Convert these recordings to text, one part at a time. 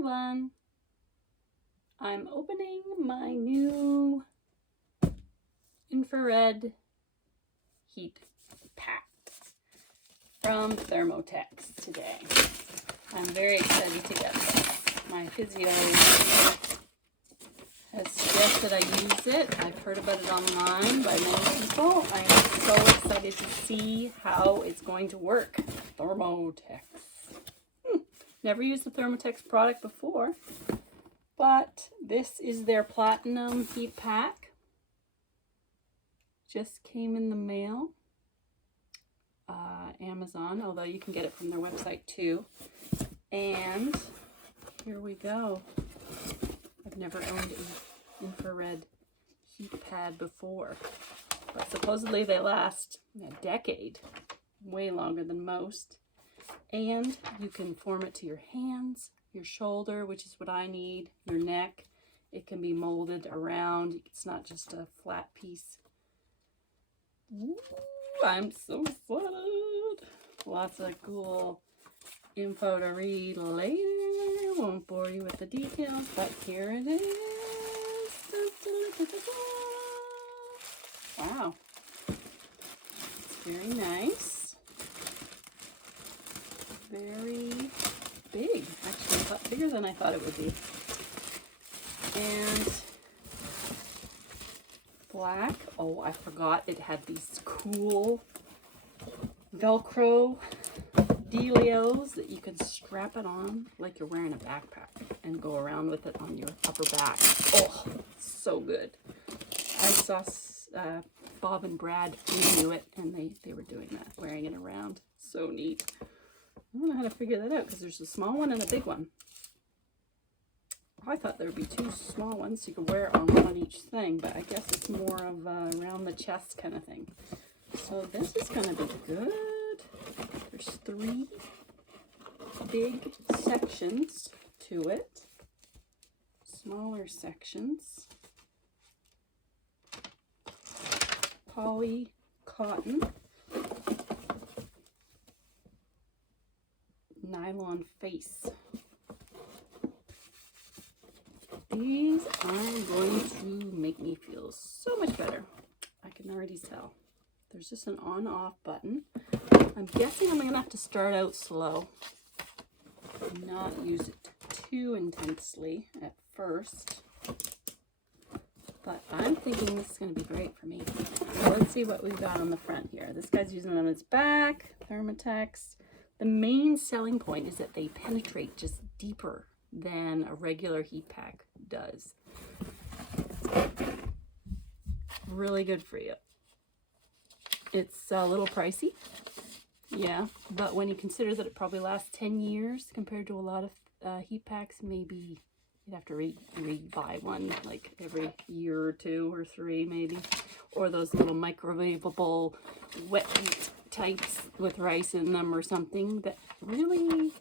everyone. I'm opening my new infrared heat pack from Thermotex today. I'm very excited to get this. My physio has suggested I use it. I've heard about it online by many people. I am so excited to see how it's going to work. Thermotex. Never used the Thermotex product before, but this is their Platinum Heat Pack. Just came in the mail. Amazon, although you can get it from their website too. And here we go. I've never owned an infrared heat pad before, but supposedly they last a decade, way longer than most. And you can form it to your hands, your shoulder, which is what I need, your neck. It can be molded around. It's not just a flat piece. Ooh, I'm so excited. Lots of cool info to read later. Won't bore you with the details, but here it is. Wow. It's very nice. Very big, actually, bigger than I thought it would be. And black. Oh, I forgot it had these cool Velcro dealios that you can strap it on like you're wearing a backpack and go around with it on your upper back. Oh, so good. I saw Bob and Brad review it, and they were doing that, wearing it around. So neat. I don't know how to figure that out because there's a small one and a big one. I thought there would be two small ones so you could wear it on one on each thing, but I guess it's more of around the chest kind of thing. So this is going to be good. There's 3 big sections to it, smaller sections. Poly cotton. Nylon face. These are going to make me feel so much better. I can already tell. There's just an on-off button. I'm guessing I'm going to have to start out slow and not use it too intensely at first. But I'm thinking this is going to be great for me. So let's see what we've got on the front here. This guy's using it on his back, Thermotex. The main selling point is that they penetrate just deeper than a regular heat pack does. Really good for you. It's a little pricey, yeah, but when you consider that it probably lasts 10 years compared to a lot of heat packs, maybe you'd have to re-buy one like every year or 2 or 3 maybe. Or those little microwavable wet heat types with rice in them or something that really,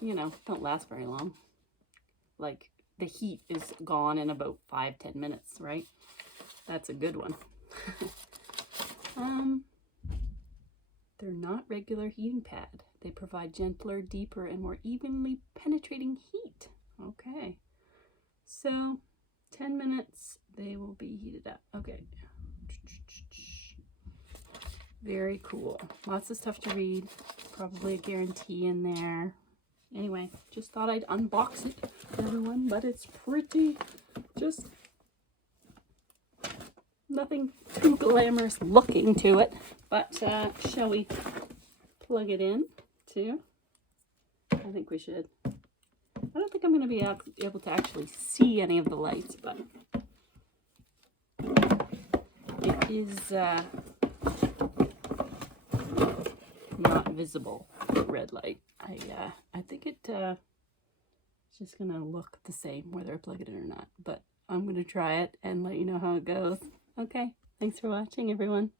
you know, don't last very long. Like the heat is gone in about 5-10 minutes, right? That's a good one. They're not regular heating pad. They provide gentler, deeper, and more evenly penetrating heat. Okay. So 10 minutes, they will be heated up. Okay. Very cool. Lots of stuff to read. Probably a guarantee in there. Anyway, just thought I'd unbox it for everyone, but it's pretty, just nothing too glamorous looking to it. But shall we plug it in too? I think we should. I don't think I'm going to be able to actually see any of the lights, but it is not visible, red light. I think it's just going to look the same whether I plug it in or not, but I'm going to try it and let you know how it goes. Okay, thanks for watching, everyone.